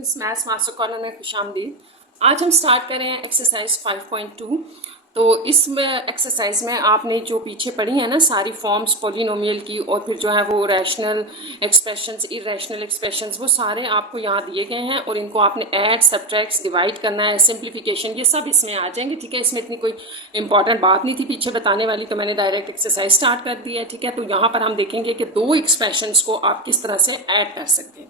Students, maths master corner में खुशामदीद। आज हम स्टार्ट कर रहे हैं एक्सरसाइज 5.2। तो इसमें एक्सरसाइज में आपने जो पीछे पढ़ी है ना सारी फॉर्म्स पॉलिनोमियल की, और फिर जो है वो रैशनल एक्सप्रेशंस, इरेशनल एक्सप्रेशंस, वो सारे आपको यहाँ दिए गए हैं और इनको आपने ऐड, सब्ट्रैक्ट, डिवाइड करना है, सिंप्लीफिकेशन, ये सब इसमें आ जाएंगे। ठीक है, इसमें इतनी कोई इंपॉर्टेंट बात नहीं थी पीछे बताने वाली, तो मैंने डायरेक्ट एक्सरसाइज स्टार्ट कर दी है। ठीक है, तो यहाँ पर हम देखेंगे कि दो एक्सप्रेशंस को आप किस तरह से ऐड कर सकते हैं।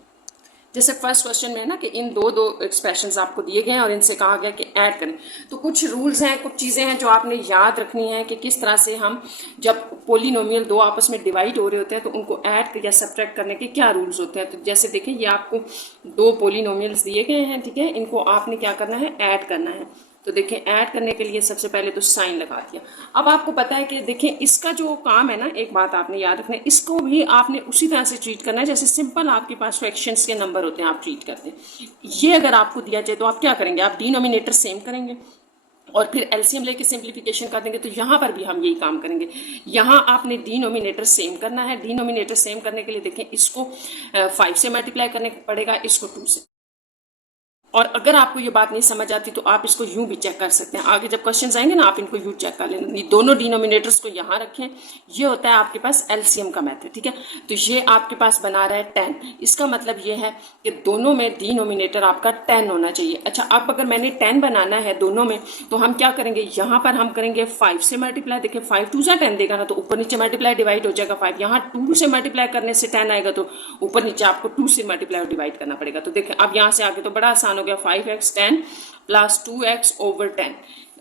जैसे फर्स्ट क्वेश्चन में है ना कि इन दो एक्सप्रेशंस आपको दिए गए हैं और इनसे कहा गया कि ऐड करें। तो कुछ रूल्स हैं, कुछ चीज़ें हैं जो आपने याद रखनी है कि किस तरह से हम जब पोलिनोमियल दो आपस में डिवाइड हो रहे होते हैं तो उनको ऐड या सब्ट्रैक्ट करने के क्या रूल्स होते हैं। तो जैसे देखें, ये आपको दो पोलिनोमियल्स दिए गए हैं। ठीक है, इनको आपने क्या करना है, ऐड करना है। तो देखें, ऐड करने के लिए सबसे पहले तो साइन लगा दिया। अब आपको पता है कि देखें इसका जो काम है ना, एक बात आपने याद रखना है, इसको भी आपने उसी तरह से ट्रीट करना है जैसे सिंपल आपके पास फ्रैक्शंस के नंबर होते हैं आप ट्रीट करते हैं। ये अगर आपको दिया जाए तो आप क्या करेंगे, आप डिनोमिनेटर सेम करेंगे और फिर एलसीएम लेके सिंप्लीफिकेशन कर देंगे। तो यहाँ पर भी हम यही काम करेंगे। यहाँ आपने डिनोमिनेटर सेम करना है। डिनोमिनेटर सेम करने के लिए देखें, इसको 5 से मल्टीप्लाई करने पड़ेगा, इसको 2 से। और अगर आपको ये बात नहीं समझ आती तो आप इसको यूं भी चेक कर सकते हैं। आगे जब क्वेश्चंस आएंगे ना, आप इनको यूं चेक कर लेना। दोनों डिनोमिनेटर्स को यहाँ रखें, ये होता है आपके पास एलसीएम का मेथड। ठीक है, तो ये आपके पास बना रहा है 10। इसका मतलब ये है कि दोनों में डिनोमिनेटर आपका 10 होना चाहिए। अच्छा, अब अगर मैंने 10 बनाना है दोनों में, तो हम क्या करेंगे, यहाँ पर हम करेंगे 5 से मल्टीप्लाई। देखिए 5 2 10 देगा ना, तो ऊपर नीचे मल्टीप्लाई डिवाइड हो जाएगा 5। यहाँ 2 से मल्टीप्लाई करने से 10 आएगा, तो ऊपर नीचे आपको 2 से मल्टीप्लाई और डिवाइड करना पड़ेगा। तो देखिए अब यहाँ से आगे तो बड़ा आसान हो गया, 5x 10 प्लस 2x ओवर 10।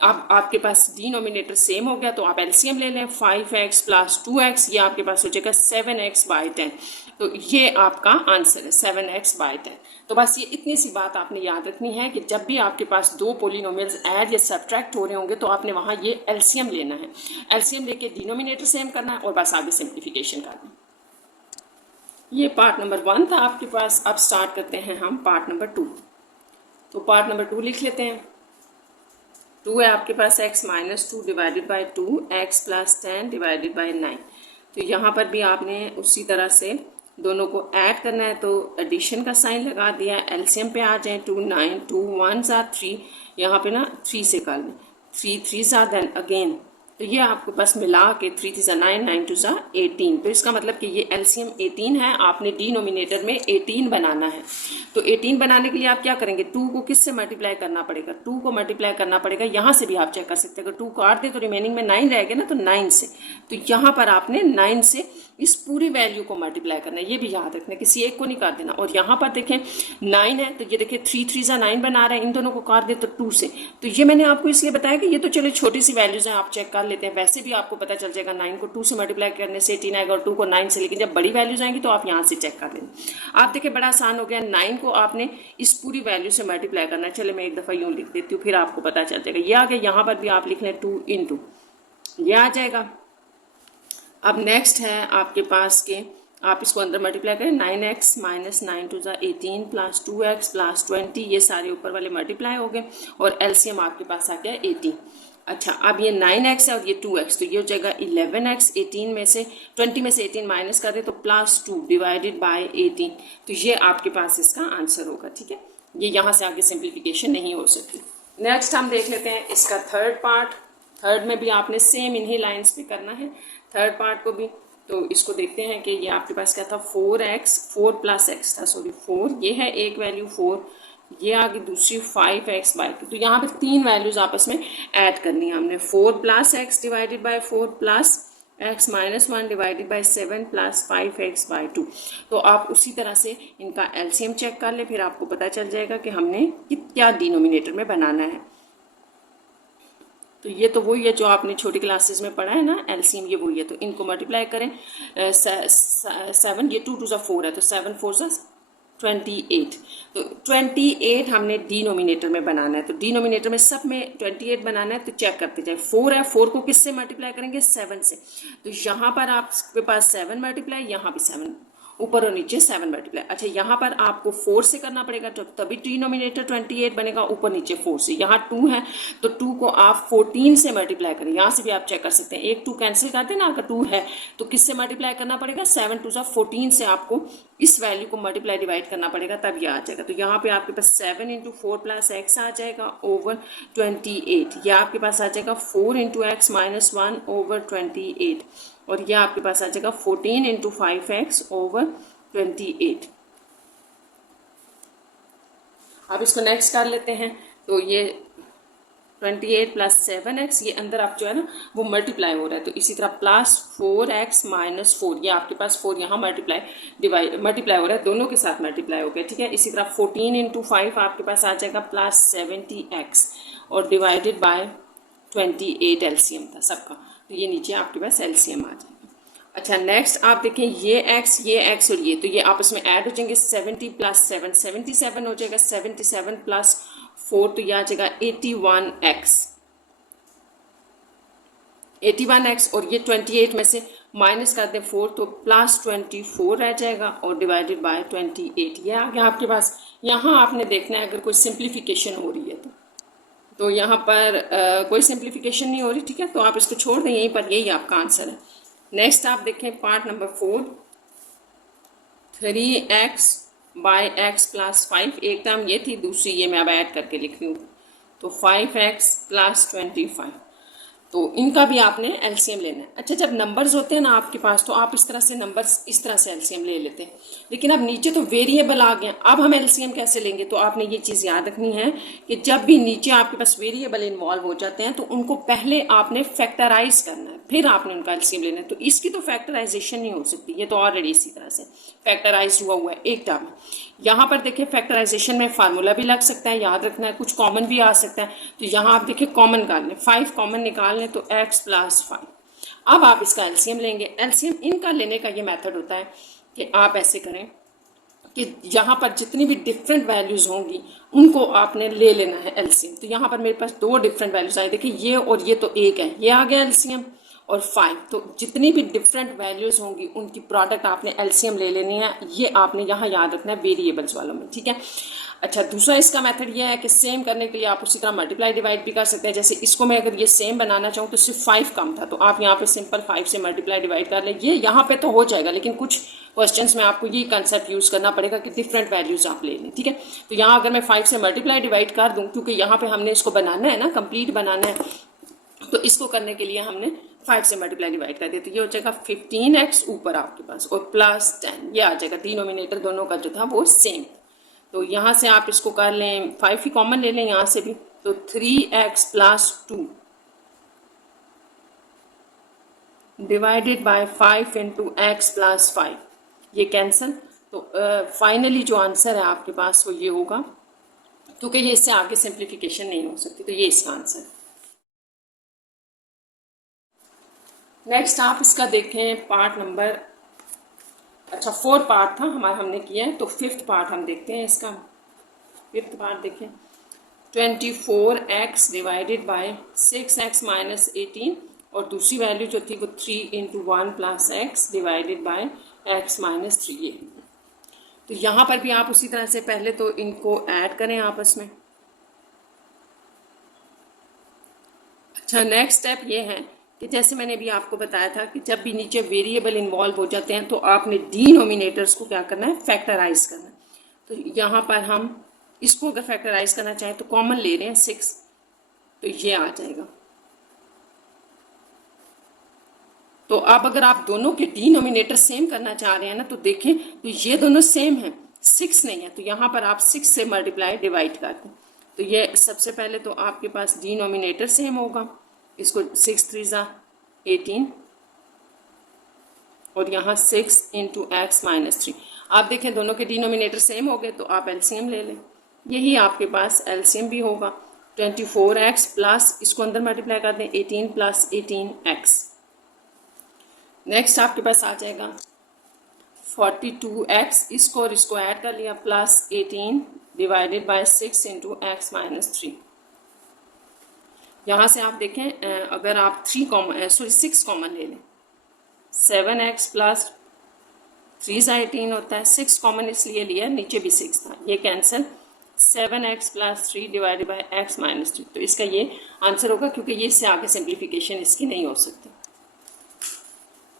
अब आपके पास डिनोमिनेटर सेम हो गया तो आप एलसीएम ले लें। 5x प्लस 2x, ये आपके पास हो जाएगा 7x बाई 10। तो ये आपका आंसर है 7x बाई 10। तो बस ये इतनी सी बात आपने याद रखनी है कि जब भी आपके पास दो पोलिनोमियल्स ऐड या सब्ट्रैक्ट हो रहे होंगे तो आपने वहाँ ये एलसीएम लेना है। एलसीएम लेके डिनोमिनेटर सेम करना है और बस आगे सिंप्लीफिकेशन करना है। ये पार्ट नंबर 1 था आपके पास। अब स्टार्ट करते हैं हम पार्ट नंबर 2। तो पार्ट नंबर 2 लिख लेते हैं। 2 है आपके पास x minus 2 divided by 2, x plus 10 divided by 9। तो यहाँ पर भी आपने उसी तरह से दोनों को ऐड करना है, तो एडिशन का साइन लगा दिया। एलसीएम पे आ जाए, 2 9 2 1 3, यहाँ पे ना 3 से कर लें, 3 3 देन अगेन। तो ये आपको बस मिला के 3 3 9 9 2 18। तो इसका मतलब कि ये एलसीएम 18 है। आपने डिनोमिनेटर में 18 बनाना है। तो 18 बनाने के लिए आप क्या करेंगे, 2 को किस से मल्टीप्लाई करना पड़ेगा, 2 को मल्टीप्लाई करना पड़ेगा, यहाँ से भी आप चेक कर सकते हैं। अगर 2 काट दे तो रिमेनिंग में 9 रहेगा ना, तो 9 से। तो यहाँ पर आपने 9 से इस पूरी वैल्यू को मल्टीप्लाई करना है, ये भी याद रखना है, किसी एक को नहीं काट देना। और यहाँ पर देखें 9 है, तो ये देखिए 3 3 9 बना रहा है, इन दोनों को काट दे तो 2 से। तो ये मैंने आपको इसलिए बताया कि ये तो चलो छोटी सी वैल्यूज हैं, आप चेक कर लेते हैं। वैसे भी आपको पता चल जाएगा 9 को 2 से मल्टीप्लाई करने से 18 आएगा और 2 को 9 से। लेकिन जब बड़ी वैल्यूज आएंगी तो आप यहाँ से चेक कर लेना। आप देखिए बड़ा आसान हो गया, 9 को आपने इस पूरी वैल्यू से मल्टीप्लाई करना है। चले मैं एक दफ़ा यूँ लिख देती हूँ, फिर आपको पता चल जाएगा। ये आ गया, यहाँ पर भी आप लिख लें 2 इंटू, ये आ जाएगा। अब नेक्स्ट है आपके पास के आप इसको अंदर मल्टीप्लाई करें, 9x minus 9 2 18 plus 2x plus 20, ये सारे ऊपर वाले मल्टीप्लाई हो गए और एलसीएम आपके पास आ गया 18। अच्छा, अब ये 9x है और ये 2x, तो ये हो जाएगा 11x। 18 में से 20 में से 18 माइनस कर दे तो प्लस 2 डिवाइडेड बाय 18। तो ये आपके पास इसका आंसर होगा। ठीक है, ये यहाँ से आगे सिंप्लीफिकेशन नहीं हो सकती। नेक्स्ट हम देख लेते हैं इसका थर्ड पार्ट। थर्ड में भी आपने सेम इन्हीं लाइन्स पे करना है, थर्ड पार्ट को भी। तो इसको देखते हैं कि ये आपके पास क्या था, 4 प्लस एक्स था, सॉरी 4, ये है एक वैल्यू 4, ये आगे दूसरी 5x बाई 2। तो यहाँ पे 3 वैल्यूज आपस में ऐड करनी है हमने। 4 plus x divided by 4 plus x minus 1 divided by 7 plus 5x by 2। तो आप उसी तरह से इनका एलसीएम चेक कर ले, फिर आपको पता चल जाएगा कि हमने क्या डिनोमिनेटर में बनाना है। तो ये तो वही है जो आपने छोटी क्लासेस में पढ़ा है ना, एलसीएम ये वही है। तो इनको मल्टीप्लाई करें, 7, ये 2 2 4 है, तो 7 4 28। तो 28 हमने डिनोमिनेटर में बनाना है। तो डिनोमिनेटर में सब में 28 बनाना है, तो चेक करते जाए। 4 है, 4 को किससे मल्टीप्लाई करेंगे, 7 से। तो यहाँ पर आपके पास 7 मल्टीप्लाई, यहाँ भी 7 ऊपर और नीचे 7 मल्टीप्लाई। अच्छा यहाँ पर आपको 4 से करना पड़ेगा तो तभी डिनोमिनेटर 28 बनेगा, ऊपर नीचे 4 से। यहाँ 2 है तो 2 को आप 14 से मल्टीप्लाई करें, यहाँ से भी आप चेक कर सकते हैं, एक 2 कैंसिल करते हैं ना, अगर 2 है तो किससे मल्टीप्लाई करना पड़ेगा, 7 2 14 से आपको इस वैल्यू को मल्टीप्लाई डिवाइड करना पड़ेगा, तब ये आ जाएगा। तो यहाँ पे आपके पास 7 × 4 + x आ जाएगा ओवर 28, या आपके पास आ जाएगा 4 × x - 1 ओवर 28, और यह आपके पास आ जाएगा 14 × 5x ओवर 28। अब इसको नेक्स्ट कर लेते हैं, तो ये 28 + 7x, ये अंदर आप जो है ना वो मल्टीप्लाई हो रहा है, तो इसी तरह प्लस 4x - 4, ये आपके पास 4 यहाँ मल्टीप्लाई हो रहा है, दोनों के साथ मल्टीप्लाई हो गया, ठीक है। इसी तरह 14 × 5 आपके पास आ जाएगा प्लस 70x, और डिवाइडेड बाय 28 एलसीएम था सबका, तो ये नीचे आपके पास एलसीएम आ जाएगा। अच्छा नेक्स्ट आप देखें, ये x और ये, तो ये आपस में ऐड हो जाएंगे, 70 + 7 77 हो जाएगा, 77 + 4 तो यह आ जाएगा 81x, और ये 28 में से माइनस कर दें 4 तो प्लस 24 रह जाएगा, और डिवाइडेड बाय 28, ये आ गया आपके पास। यहाँ आपने देखना है अगर कोई सिंप्लीफिकेशन हो रही है तो यहाँ पर कोई सिंप्लीफिकेशन नहीं हो रही, ठीक है, तो आप इसको छोड़ दें यहीं पर, यही आपका आंसर है। नेक्स्ट आप देखें पार्ट नंबर 4, 3x / x + 5, एक टर्म ये थी, दूसरी ये मैं अब ऐड करके लिख रही हूँ, तो 5x + 25, तो इनका भी आपने एलसीएम लेना है। अच्छा जब नंबर्स होते हैं ना आपके पास, तो आप इस तरह से नंबर्स इस तरह से एलसीएम ले लेते हैं, लेकिन अब नीचे तो वेरिएबल आ गए, अब हम एलसीएम कैसे लेंगे, तो आपने ये चीज़ याद रखनी है कि जब भी नीचे आपके पास वेरिएबल इन्वॉल्व हो जाते हैं तो उनको पहले आपने फैक्टराइज करना है, फिर आपने उनका एलसीएम लेना है। तो इसकी तो फैक्टराइजेशन नहीं हो सकती, ये तो ऑलरेडी इसी तरह से फैक्टराइज हुआ है एक टर्म। यहाँ पर देखिए फैक्टराइजेशन में फार्मूला भी लग सकता है, याद रखना है, कुछ कॉमन भी आ सकता है, तो यहाँ आप देखिए कॉमन निकाल लें, 5 कॉमन निकाल लें तो x + 5। अब आप इसका एलसीएम लेंगे, एलसीएम इनका लेने का ये मेथड होता है कि आप ऐसे करें कि यहाँ पर जितनी भी डिफरेंट वैल्यूज होंगी उनको आपने ले लेना है एलसीएम। तो यहाँ पर मेरे पास 2 डिफरेंट वैल्यूज आए, देखिए ये और ये तो एक है, ये आ गया एलसीएम, और 5, तो जितनी भी डिफरेंट वैल्यूज होंगी उनकी प्रोडक्ट आपने एलसीएम ले लेनी है, ये आपने यहाँ याद रखना है वेरिएबल्स वालों में, ठीक है। अच्छा दूसरा इसका मेथड ये है कि सेम करने के लिए आप उसी तरह मल्टीप्लाई डिवाइड भी कर सकते हैं। जैसे इसको मैं अगर ये सेम बनाना चाहूँ तो सिर्फ 5 कम था, तो आप यहाँ पे सिंपल 5 से मल्टीप्लाई डिवाइड कर लें, ये यहाँ पे तो हो जाएगा, लेकिन कुछ क्वेश्चंस में आपको ये कंसेप्ट यूज़ करना पड़ेगा कि डिफरेंट वैल्यूज आप ले लें, ठीक है। तो यहाँ अगर मैं 5 से मल्टीप्लाई डिवाइड कर दूँ, क्योंकि यहाँ पे हमने इसको बनाना है ना, कंप्लीट बनाना है, तो इसको करने के लिए हमने 5 से मल्टीप्लाई डिवाइड कर दिया, तो ये हो जाएगा 15x ऊपर आपके पास और प्लस 10, ये आ जाएगा, डिनोमिनेटर दोनों का जो था वो सेम। तो यहाँ से आप इसको कर लें, 5 ही कॉमन ले लें यहाँ से भी, तो 3x + 2 डिवाइडेड बाय 5 × x + 5, ये कैंसिल, तो फाइनली जो आंसर है आपके पास वो ये होगा, क्योंकि ये इससे आगे सिंप्लीफिकेशन नहीं हो सकती, तो ये इसका आंसर है। नेक्स्ट आप इसका देखें पार्ट नंबर, अच्छा 4 पार्ट था हमारा, हमने किया है, तो 5th पार्ट हम देखते हैं इसका। 5th पार्ट देखें, 24x डिवाइडेड बाय 6x - 18, और दूसरी वैल्यू जो थी वो 3 × 1 + x डिवाइडेड बाय x - 3। तो यहाँ पर भी आप उसी तरह से पहले तो इनको ऐड करें आपस में। अच्छा नेक्स्ट स्टेप ये है कि जैसे मैंने भी आपको बताया था कि जब भी नीचे वेरिएबल इन्वॉल्व हो जाते हैं तो आपने डिनोमिनेटर्स को क्या करना है, फैक्टराइज करना है। तो यहाँ पर हम इसको अगर फैक्टराइज करना चाहें तो कॉमन ले रहे हैं 6, तो ये आ जाएगा। तो अब अगर आप दोनों के डिनोमिनेटर सेम करना चाह रहे हैं ना, तो देखें तो ये दोनों सेम है, 6 नहीं है, तो यहाँ पर आप 6 से मल्टीप्लाई डिवाइड कर दें, तो ये सबसे पहले तो आपके पास डिनोमिनेटर सेम होगा, इसको 6 × 3 = 18, और यहाँ 6 × x - 3। आप देखें दोनों के डिनोमिनेटर सेम हो गए, तो आप एलसीएम ले लें, यही आपके पास एलसीएम भी होगा। 24x प्लस इसको अंदर मल्टीप्लाई कर दें, 18 + 18x। नेक्स्ट आपके पास आ जाएगा 42x, इसको और इसको ऐड कर लिया, प्लस 18 डिवाइडेड बाय 6 × x - 3। यहाँ से आप देखें अगर आप 6 कॉमन ले लें, 7x + 3 से 18 होता है, 6 कॉमन इसलिए लिया, नीचे भी 6 था, ये cancel, 7x + 3 divided by x - 3। तो इसका ये आंसर होगा, क्योंकि ये इससे आगे सिंप्लीफिकेशन इसकी नहीं हो सकती।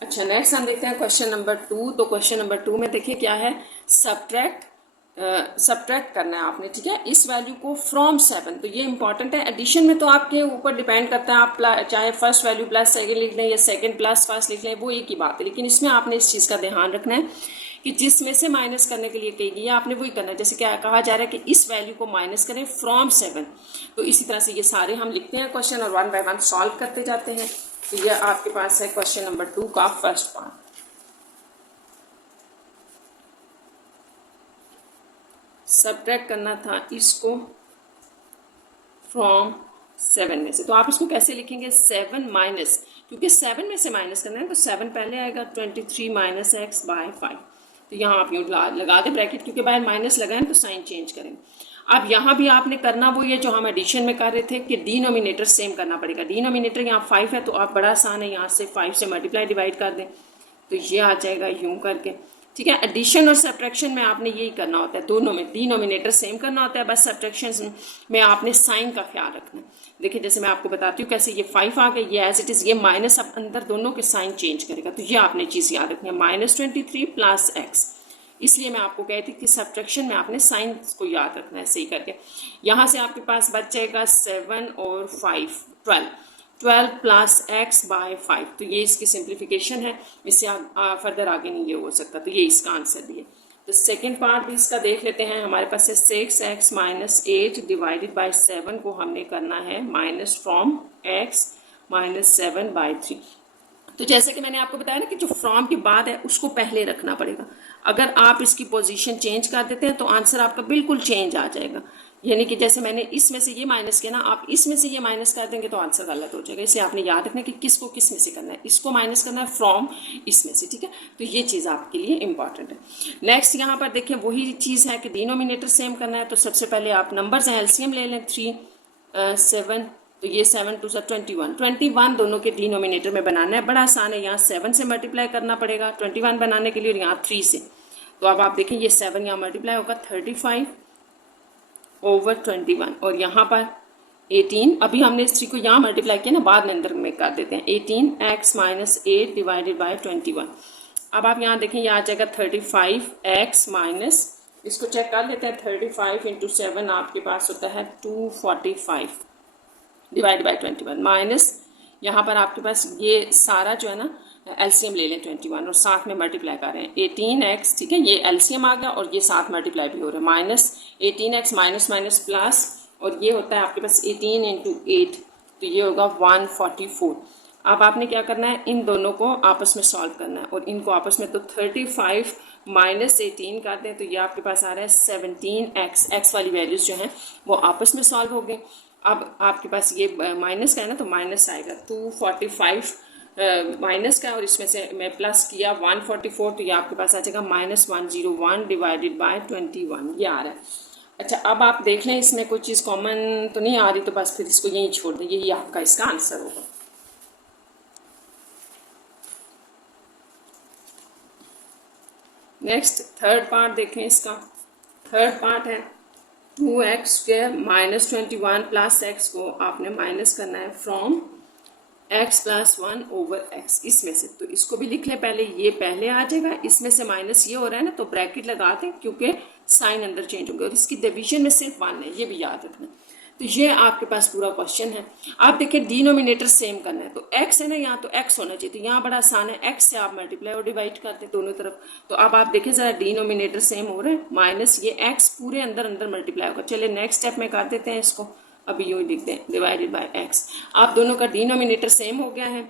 अच्छा, नेक्स्ट हम देखते हैं क्वेश्चन नंबर 2। तो क्वेश्चन नंबर 2 में देखिए क्या है, सब्ट्रैक्ट करना है आपने, ठीक है, इस वैल्यू को फ्रॉम 7। तो ये इंपॉर्टेंट है। एडिशन में तो आपके ऊपर डिपेंड करता है, आप चाहे फर्स्ट वैल्यू प्लस सेकंड लिख लें या सेकंड प्लस फर्स्ट लिख लें, वो एक ही बात है। लेकिन इसमें आपने इस चीज़ का ध्यान रखना है कि जिसमें से माइनस करने के लिए कही गई है आपने वही करना है। जैसे क्या कहा जा रहा है कि इस वैल्यू को माइनस करें फ्रॉम 7। तो इसी तरह से ये सारे हम लिखते हैं क्वेश्चन और 1 बाय 1 सॉल्व करते जाते हैं। तो ये आपके पास है क्वेश्चन नंबर 2 का फर्स्ट पार्ट। सब्ट्रैक्ट करना था इसको फ्रॉम 7 में से। तो आप इसको कैसे लिखेंगे, 7 माइनस, क्योंकि 7 में से माइनस करना है तो 7 पहले आएगा, 23 माइनस x बाय 5। तो यहाँ आप यूँ लगा दे ब्रैकेट, क्योंकि बाहर माइनस लगाएं तो साइन चेंज करेंगे। अब यहाँ भी आपने करना वो ये जो हम एडिशन में कर रहे थे कि डिनोमिनेटर सेम करना पड़ेगा। डिनोमिनेटर यहाँ 5 है, तो आप बड़ा आसान है, यहाँ से 5 से मल्टीप्लाई डिवाइड कर दें तो ये आ जाएगा यूँ करके, ठीक है। एडिशन और सब्ट्रैक्शन में आपने यही करना होता है, दोनों में डिनोमिनेटर सेम करना होता है, बस सब्ट्रैक्शन में आपने साइन का ख्याल रखना है। देखिए जैसे मैं आपको बताती हूँ कैसे, ये 5 आ गया, ये एज इट इज़, ये माइनस अब अंदर दोनों के साइन चेंज करेगा। तो ये आपने चीज़ याद रखनी है, -23 + x। इसलिए मैं आपको कहती कि सब्ट्रैक्शन में आपने साइन को याद रखना है, सही करके। यहाँ से आपके पास बच जाएगा 7 और 5 12 + x बाय 5। तो ये इसकी सिंप्लीफिकेशन है, इससे फर्दर आगे नहीं ये हो सकता। तो ये इसका आंसर भी है। तो सेकेंड पार्ट भी इसका देख लेते हैं। हमारे पास है 6x - 8 डिवाइडेड बाई 7 को हमने करना है माइनस फ्रॉम x - 7 बाई 3। तो जैसे कि मैंने आपको बताया ना कि जो फ्रॉम के बाद है उसको पहले रखना पड़ेगा। अगर आप इसकी पोजीशन चेंज कर देते हैं तो आंसर आपका बिल्कुल चेंज आ जाएगा। यानी कि जैसे मैंने इसमें से ये माइनस किया ना, आप इसमें से ये माइनस कर देंगे तो आंसर गलत हो जाएगा। इसलिए आपने याद रखना कि किसको किस में से करना है, इसको माइनस करना है फ्रॉम इसमें से, ठीक है। तो ये चीज़ आपके लिए इंपॉर्टेंट है। नेक्स्ट यहाँ पर देखें वही चीज़ है कि डिनोमिनेटर सेम करना है। तो सबसे पहले आप नंबर्स हैं, एलसीएम ले लें, 3 7। तो ये 7 × 2 = 21 दोनों के डिनोमिनेटर में बनाना है। बड़ा आसान है, यहाँ 7 से मल्टीप्लाई करना पड़ेगा 21 बनाने के लिए, और यहाँ 3 से। तो अब आप देखें ये 7 यहाँ मल्टीप्लाई होगा 35/21, और यहाँ पर 18। अभी हमने इस 3 को यहाँ मल्टीप्लाई किया ना, बाद में अंदर में कर देते हैं, 18x - 8 डिवाइडेड बाई 21। अब आप यहाँ देखें, यहाँ आ जाएगा 35x - इसको चेक कर लेते हैं, 35 × 7 आपके पास होता है 245 डिवाइड बाई 21 माइनस, यहाँ पर आपके पास ये सारा जो है ना एलसीएम ले लें 21 और साथ में मल्टीप्लाई कर रहे हैं 18x, ठीक है। ये एलसीएम आ गया और ये साथ मल्टीप्लाई भी हो रहा है, -18x माइनस प्लस, और ये होता है आपके पास 18 × 8, तो ये होगा 144। अब आपने क्या करना है, इन दोनों को आपस में सॉल्व करना है, और इनको आपस में, तो 35 - 18 कर दें तो ये आपके पास आ रहा है 17x। एक्स वाली वैल्यूज़ जो हैं वो आपस में सॉल्व हो गई। अब आपके पास ये माइनस का है ना, तो माइनस आएगा 245 माइनस का, और इसमें से मैं प्लस किया 144, तो ये आपके पास आ जाएगा -101 डिवाइडेड बाय 21, ये आ रहा है। अच्छा, अब आप देख लें इसमें कोई चीज़ कॉमन तो नहीं आ रही, तो बस फिर इसको यहीं छोड़ दें, यही आपका इसका आंसर होगा। नेक्स्ट थर्ड पार्ट देखें। इसका थर्ड पार्ट है 2x² - 21 + x को आपने माइनस करना है फ्रॉम x + 1/x इसमें से। तो इसको भी लिख लें पहले, ये पहले आ जाएगा, इसमें से माइनस ये हो रहा है ना, तो ब्रैकेट लगा दें क्योंकि साइन अंदर चेंज होंगे, और इसकी डिवीजन में सिर्फ 1 है, ये भी याद रखना। तो ये आपके पास पूरा क्वेश्चन है। आप देखिए डिनोमिनेटर सेम करना है, तो x है ना, यहाँ तो x होना चाहिए, तो यहाँ बड़ा आसान है, x से आप मल्टीप्लाई और डिवाइड करते हैं दोनों तरफ। तो अब आप देखें ज़रा डिनोमिनेटर सेम हो रहा है, माइनस ये x पूरे अंदर मल्टीप्लाई होगा। चलिए नेक्स्ट स्टेप में कर देते हैं इसको, अभी यूँ लिख दें डिवाइडेड बाय x। आप दोनों का डिनोमिनेटर सेम हो गया है,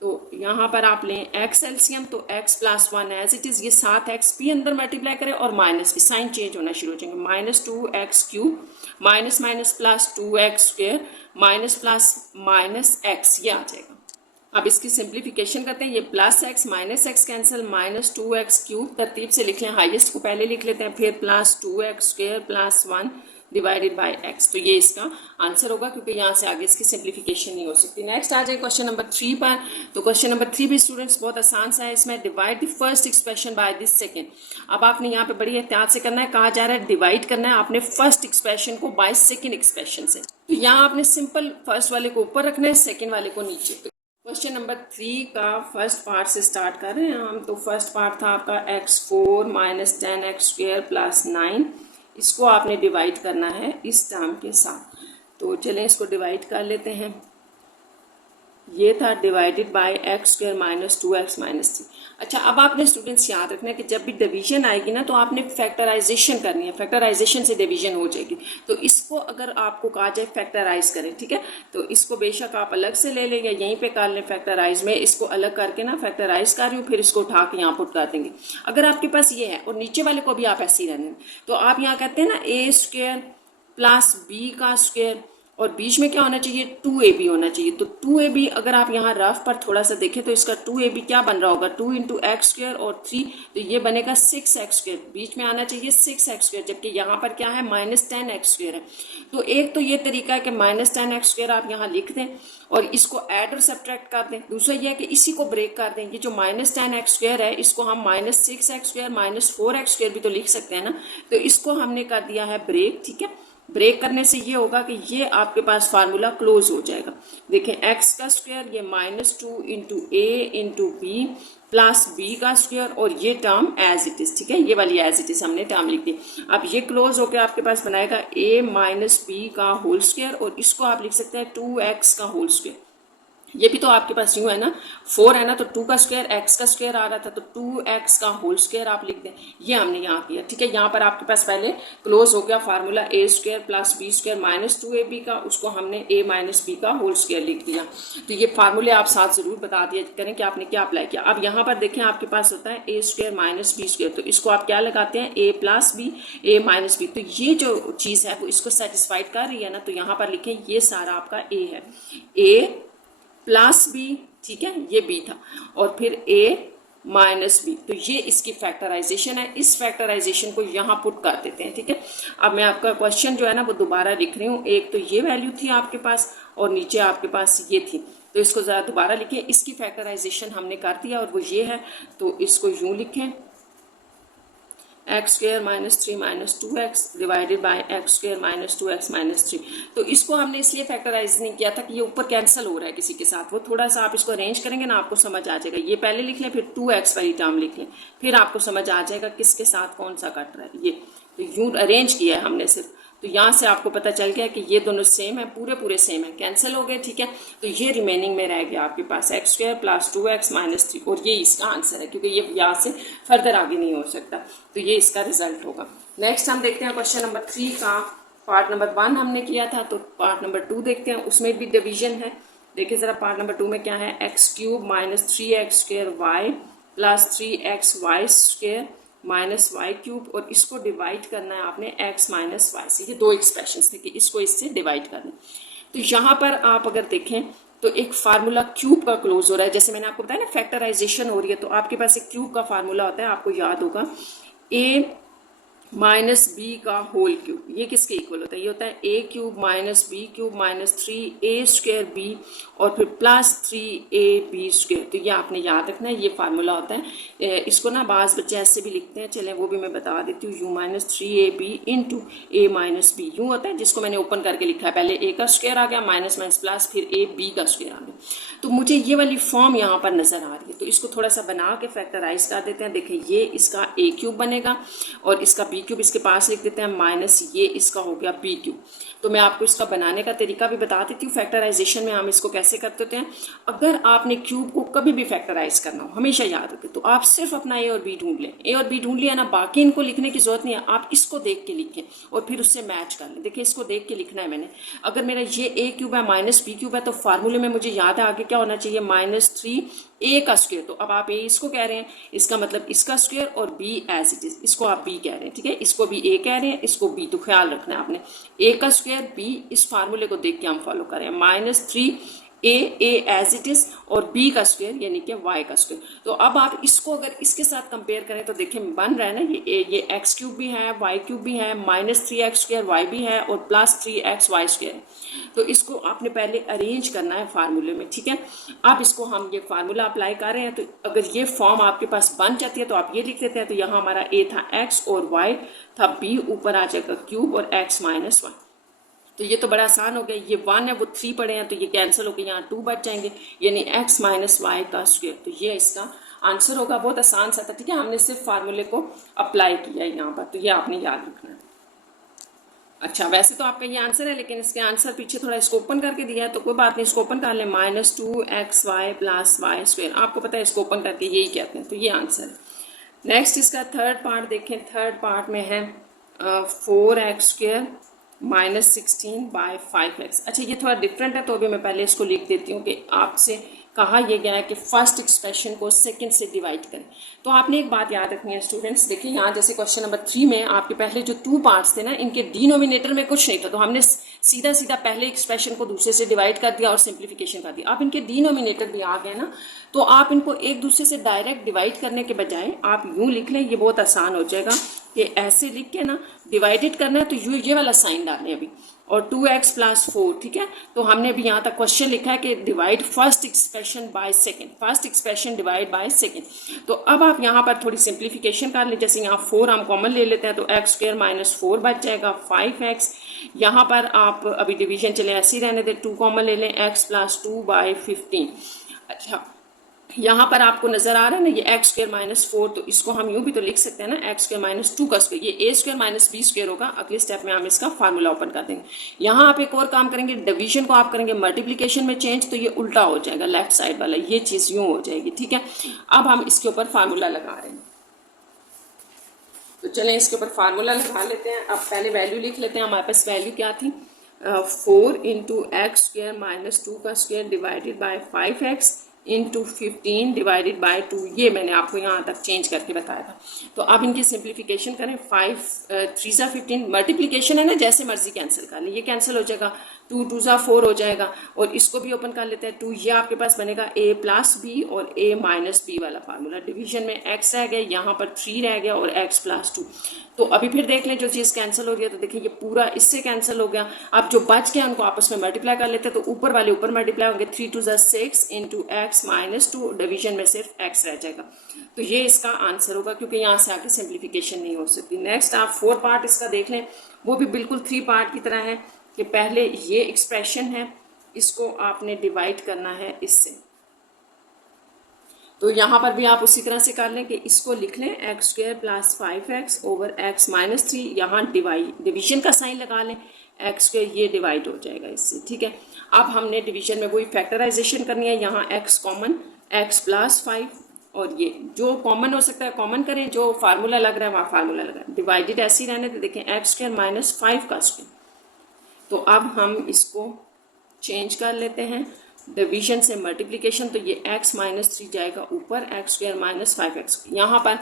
तो यहाँ पर आप लें x एलसीएम, तो x + 1 एज इट इज़, ये 7x भी अंदर मल्टीप्लाई करें और माइनस की साइन चेंज होना शुरू हो जाएंगे, -2x³ minus plus 2x² minus plus -x, ये आ जाएगा। अब इसकी सिंप्लीफिकेशन करते हैं, ये +x -x कैंसिल, -2x³ तरतीब से लिख लें, हाईएस्ट को पहले लिख लेते हैं, फिर +2x² + 1, डिवाइडेड बाय x। तो ये इसका आंसर होगा, क्योंकि यहाँ से आगे इसकी सिंप्लीफिकेशन नहीं हो सकती। नेक्स्ट आ जाए क्वेश्चन नंबर 3 पर। तो क्वेश्चन नंबर 3 भी स्टूडेंट्स बहुत आसान सा है। इसमें divide the first expression by this second. अब आपने यहाँ पे बड़ी एहतियात से करना है, कहा जा रहा है डिवाइड करना है आपने फर्स्ट एक्सप्रेशन को बाय सेकेंड एक्सप्रेशन से। तो यहाँ आपने सिंपल फर्स्ट वाले को ऊपर रखना है, सेकेंड वाले को नीचे। तो क्वेश्चन नंबर 3 का फर्स्ट पार्ट से स्टार्ट कर रहे हैं हम। तो फर्स्ट पार्ट था आपका x4 माइनस 10x² प्लस 9। इसको आपने डिवाइड करना है इस टर्म के साथ। तो चलें इसको डिवाइड कर लेते हैं। ये था divided by x² minus 2x minus 3। अच्छा, अब आपने स्टूडेंट्स याद रखना है कि जब भी डिवीजन आएगी ना, तो आपने फैक्टराइजेशन करनी है। फैक्टराइजेशन से डिवीजन हो जाएगी। तो इसको अगर आपको कहा जाए फैक्टराइज करें, ठीक है, तो इसको बेशक आप अलग से ले लें या यहीं पे कर लें फैक्टराइज में। इसको अलग करके ना फैक्टराइज कर रही हूँ, फिर इसको उठा के यहाँ पुट कर देंगे। अगर आपके पास ये है और नीचे वाले को भी आप ऐसे ही रहने, तो आप यहाँ कहते हैं ना a² प्लस b का स्क्वायर, और बीच में क्या होना चाहिए, 2ab होना चाहिए। तो 2ab अगर आप यहाँ रफ पर थोड़ा सा देखें तो इसका 2ab क्या बन रहा होगा, 2 इंटू x² और 3, तो ये बनेगा 6x²। बीच में आना चाहिए 6x², जबकि यहाँ पर क्या है माइनस 10x² है। तो एक तो ये तरीका है कि माइनस 10x² आप यहाँ लिख दें और इसको ऐड और सब्ट्रैक्ट कर दें। दूसरा ये है कि इसी को ब्रेक कर दें। ये जो माइनस 10x² है इसको हम माइनस 6x² माइनस 4x² भी तो लिख सकते हैं ना। तो इसको हमने कर दिया है ब्रेक, ठीक है। ब्रेक करने से ये होगा कि ये आपके पास फार्मूला क्लोज हो जाएगा। देखें x का स्क्वायर ये -2 इंटू ए इंटू बी प्लस बी का स्क्वायर, और ये टर्म एज इट इज, ठीक है, ये वाली एज इट इज हमने टर्म लिख दी। अब ये क्लोज होकर आपके पास बनाएगा a माइनस बी का होल स्क्वायर, और इसको आप लिख सकते हैं 2x का होल स्क्वायर। ये भी तो आपके पास यूँ है ना, 4 है ना, तो 2 का स्क्वायर x का स्क्वायर आ रहा था, तो 2x का होल स्क्वायर आप लिख दें। ये हमने यहाँ किया, ठीक है। यहाँ पर आपके पास पहले क्लोज हो गया formula a² plus b² minus 2ab का, उसको हमने a माइनस b का होल स्क्वायर लिख दिया। तो ये फार्मूले आप साथ ज़रूर बता दिया करें कि आपने क्या अप्लाई किया। अब यहाँ पर देखें आपके पास होता है a² माइनस b², तो इसको आप क्या लगाते हैं, a plus b a minus b। तो ये जो चीज़ है वो इसको सेटिस्फाइड कर रही है ना, तो यहाँ पर लिखें ये सारा आपका a है, a प्लस बी, ठीक है, ये बी था, और फिर a माइनस बी। तो ये इसकी फैक्टराइजेशन है। इस फैक्टराइजेशन को यहाँ पुट कर देते हैं, ठीक है। अब मैं आपका क्वेश्चन जो है ना वो दोबारा लिख रही हूँ। एक तो ये वैल्यू थी आपके पास और नीचे आपके पास ये थी, तो इसको ज़रा दोबारा लिखें। इसकी फैक्टराइजेशन हमने कर दिया और वो ये है, तो इसको यूँ लिखें x² minus 3 minus 2x divided by x² minus 2x minus 3। तो इसको हमने इसलिए फैक्टराइज नहीं किया था कि ये ऊपर कैंसिल हो रहा है किसी के साथ। वो थोड़ा सा आप इसको अरेंज करेंगे ना, आपको समझ आ जाएगा। ये पहले लिख लें, फिर 2x वाली टर्म लिख लें, फिर आपको समझ आ जाएगा किसके साथ कौन सा कट रहा है। ये तो यूँ अरेंज किया है हमने सिर्फ, तो यहाँ से आपको पता चल गया कि ये दोनों सेम है, पूरे सेम है, कैंसिल हो गए, ठीक है। तो ये रिमेनिंग में रह गया आपके पास x² प्लस 2x माइनस 3, और ये इसका आंसर है, क्योंकि ये यहाँ से फर्दर आगे नहीं हो सकता। तो ये इसका रिजल्ट होगा। नेक्स्ट हम देखते हैं क्वेश्चन नंबर 3 का पार्ट नंबर 1 हमने किया था, तो पार्ट नंबर 2 देखते हैं। उसमें भी डिवीजन है। देखिए ज़रा पार्ट नंबर 2 में क्या है, x³ minus 3x² y plus 3xy² minus y³ और इसको डिवाइड करना है आपने x माइनस वाई से। ये दो एक्सप्रेशन थे कि इसको इससे डिवाइड करना। तो यहाँ पर आप अगर देखें तो एक फार्मूला क्यूब का क्लोज हो रहा है। जैसे मैंने आपको बताया ना फैक्टराइजेशन हो रही है, तो आपके पास एक क्यूब का फार्मूला होता है, आपको याद होगा, a माइनस बी का होल क्यूब। ये किसके इक्वल होता है, ये होता है a³ minus b³ minus 3a² b और फिर प्लस 3ab²। तो ये आपने याद रखना है, ये फार्मूला होता है। इसको ना बाज़ बच्चे ऐसे भी लिखते हैं, चलें वो भी मैं बता देती हूँ। u minus 3ab into a minus b यूँ होता है, जिसको मैंने ओपन करके लिखा है। पहले a का स्क्वायर आ गया माइनस माइनस प्लस, फिर a b का स्क्वायर आ गया। तो मुझे ये वाली फॉर्म यहाँ पर नज़र आ रही है, तो इसको थोड़ा सा बना के फैक्टराइज कर देते हैं। देखिए ये इसका a³ बनेगा और इसका b³ इसके पास लिख देते हैं, माइनस ये इसका हो गया b³। तो मैं आपको इसका बनाने का तरीका भी बता देती हूँ। फैक्टराइजेशन में हम इसको कैसे करते होते हैं, अगर आपने क्यूब को कभी भी फैक्टराइज करना हो, हमेशा याद रखें, तो आप सिर्फ अपना ए और बी ढूंढ लें। ए और बी ढूंढ लिया ना, बाकी इनको लिखने की जरूरत नहीं है, आप इसको देख के लिखें और फिर उससे मैच कर लें। देखिए इसको देख के लिखना है मैंने। अगर मेरा ये a³ है माइनस b³ है, तो फार्मूले में मुझे याद है आगे क्या होना चाहिए, माइनस 3a का स्क्वायर। तो अब आप a इसको कह रहे हैं, इसका मतलब इसका स्क्वायर, और b एज इट इज, इसको आप b कह रहे हैं, ठीक है। इसको भी a कह रहे हैं, इसको b। तो ख्याल रखना है आपने, a का स्क्वायर b, इस फार्मूले को देख के हम फॉलो करें। Minus 3 a as it is और बी का स्क्वायर यानी कि वाई का स्क्वायर। तो अब आप इसको अगर इसके साथ कंपेयर करें तो देखिए बन रहा है ना, ये एक्स क्यूब भी है, वाई क्यूब भी है, -3x² वाई भी है और +3xy² है। तो इसको आपने पहले अरेंज करना है फार्मूले में, ठीक है। अब इसको हम ये फार्मूला अप्लाई कर रहे हैं, तो अगर ये फॉर्म आपके पास बन जाती है तो आप ये लिख देते हैं। तो यहाँ हमारा ए था x और y था b, ऊपर आ जाएगा क्यूब और x - 1। तो ये तो बड़ा आसान हो गया, ये 1 है वो 3 पड़े हैं तो ये कैंसिल होकर यहाँ 2 बच जाएंगे, यानी x - y का स्क्वायर। तो ये इसका आंसर होगा। बहुत आसान सा था, ठीक है। हमने सिर्फ फार्मूले को अप्लाई किया है यहाँ पर, तो ये आपने याद रखना है। अच्छा, वैसे तो आपका ये आंसर है, लेकिन इसके आंसर पीछे थोड़ा इसको ओपन करके दिया है, तो कोई बात नहीं, इसको ओपन कर लें। -2xy + y², आपको पता है इसको ओपन करके यही कहते हैं। तो ये आंसर है। नेक्स्ट इसका थर्ड पार्ट देखें। थर्ड पार्ट में है 4x² - 16/5x। अच्छा, ये थोड़ा डिफरेंट है, तो अभी मैं पहले इसको लिख देती हूँ कि आपसे कहा यह गया है कि फर्स्ट एक्सप्रेशन को सेकंड से डिवाइड करें। तो आपने एक बात याद रखनी है स्टूडेंट्स, देखिए यहाँ जैसे क्वेश्चन नंबर 3 में आपके पहले जो 2 पार्ट्स थे ना, इनके डिनोमिनेटर में कुछ नहीं था, तो हमने सीधा सीधा पहले एक्सप्रेशन को दूसरे से डिवाइड कर दिया और सिंप्लीफिकेशन कर दिया। अब इनके डिनोमिनेटर भी आ गए ना, तो आप इनको एक दूसरे से डायरेक्ट डिवाइड करने के बजाय आप यूँ लिख लें, ये बहुत आसान हो जाएगा कि ऐसे लिख के ना डिवाइडेड करना है, तो ये वाला साइन डालें अभी, और 2x + 4, ठीक है। तो हमने अभी यहाँ तक क्वेश्चन लिखा है कि divide first expression by second, first expression divide by second. तो अब आप यहाँ पर थोड़ी सिंप्लीफिकेशन कर लें, जैसे यहाँ 4 हम कॉमन ले लेते हैं, तो x² - 4 बच जाएगा 5x। यहाँ पर आप अभी डिवीजन चले ऐसे ही रहने दें, 2 कॉमन ले लें, x + 2/15। अच्छा, यहाँ पर आपको नजर आ रहा है ना ये x² - 4, तो इसको हम यूं भी तो लिख सकते हैं ना, x² - 2 का स्क्वायर, ये a² - b² होगा। अगले स्टेप में हम इसका फार्मूला ओपन कर देंगे। यहाँ आप एक और काम करेंगे, डिवीजन को आप करेंगे मल्टीप्लिकेशन में चेंज, तो ये उल्टा हो जाएगा, लेफ्ट साइड वाला ये चीज यूं हो जाएगी, ठीक है। अब हम इसके ऊपर फार्मूला लगा रहे हैं, तो चलें इसके ऊपर फार्मूला लगा लेते हैं। अब पहले वैल्यू लिख लेते हैं। हमारे पास वैल्यू क्या थी, 4 × x² - 2 का square divided by 5x × 15 divided by 2। ये मैंने आपको यहाँ तक चेंज करके बताया था। तो अब इनकी सिंप्लीफिकेशन करें। 5 3 × 15, मल्टीप्लिकेशन है ना, जैसे मर्जी कैंसिल कर ले, ये कैंसिल हो जाएगा, 2 2 × 4 हो जाएगा, और इसको भी ओपन कर लेते हैं। 2 ये आपके पास बनेगा a + b और a - b वाला फार्मूला। डिवीजन में x रह गया, यहाँ पर 3 रह गया और x + 2। तो अभी फिर देख लें जो चीज़ कैंसिल हो गया, तो देखिए ये पूरा इससे कैंसिल हो गया। अब जो बच गया उनको आपस में मल्टीप्लाई कर लेते हैं, तो ऊपर वाले ऊपर मल्टीप्लाई होंगे, 3 2 × 6 × x - 2, डिवीजन में सिर्फ x रह जाएगा। तो ये इसका आंसर होगा, क्योंकि यहाँ से आगे सिंप्लीफिकेशन नहीं हो सकती। नेक्स्ट आप 4 पार्ट इसका देख लें, वो भी बिल्कुल 3 पार्ट की तरह है कि पहले ये एक्सप्रेशन है, इसको आपने डिवाइड करना है इससे। तो यहाँ पर भी आप उसी तरह से कर लें कि इसको लिख लें x² + 5x / x - 3, यहाँ डिवीजन का साइन लगा लें, x² ये डिवाइड हो जाएगा इससे, ठीक है। अब हमने डिवीजन में वही फैक्टराइजेशन करनी है। यहाँ x कॉमन, x + 5, और ये जो कॉमन हो सकता है कॉमन करें, जो फार्मूला लग रहा है वहाँ फार्मूला लगा, डिवाइडेड ऐसे ही रहने, तो देखें x² - 5 का स्क्वायर। तो अब हम इसको चेंज कर लेते हैं, डिवीजन से मल्टीप्लिकेशन, तो ये x - 3 जाएगा ऊपर, x² - 5x। यहाँ पर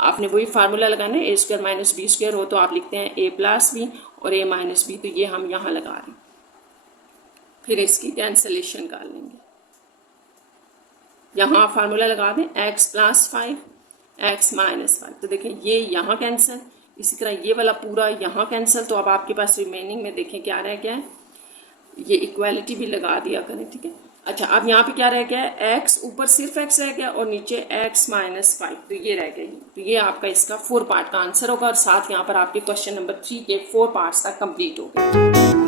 आपने वही फार्मूला लगाना है, a² - b² हो तो आप लिखते हैं a + b और a - b, तो ये हम यहाँ लगा रहे हैं। फिर इसकी कैंसलेशन कर लेंगे, यहाँ फार्मूला लगा दें x + 5 x - 5, तो देखें ये यहाँ कैंसिल, इसी तरह ये वाला पूरा यहाँ कैंसिल। तो अब आपके पास रिमेनिंग में देखें क्या रह गया है, ये इक्वालिटी भी लगा दिया करें, ठीक है। अच्छा, अब यहाँ पे क्या रह गया है, x ऊपर सिर्फ x रह गया और नीचे x - 5, तो ये रह गई। तो ये आपका इसका 4 पार्ट का आंसर होगा, और साथ यहाँ पर आपके क्वेश्चन नंबर 3 के 4 पार्ट्स तक कंप्लीट हो गए।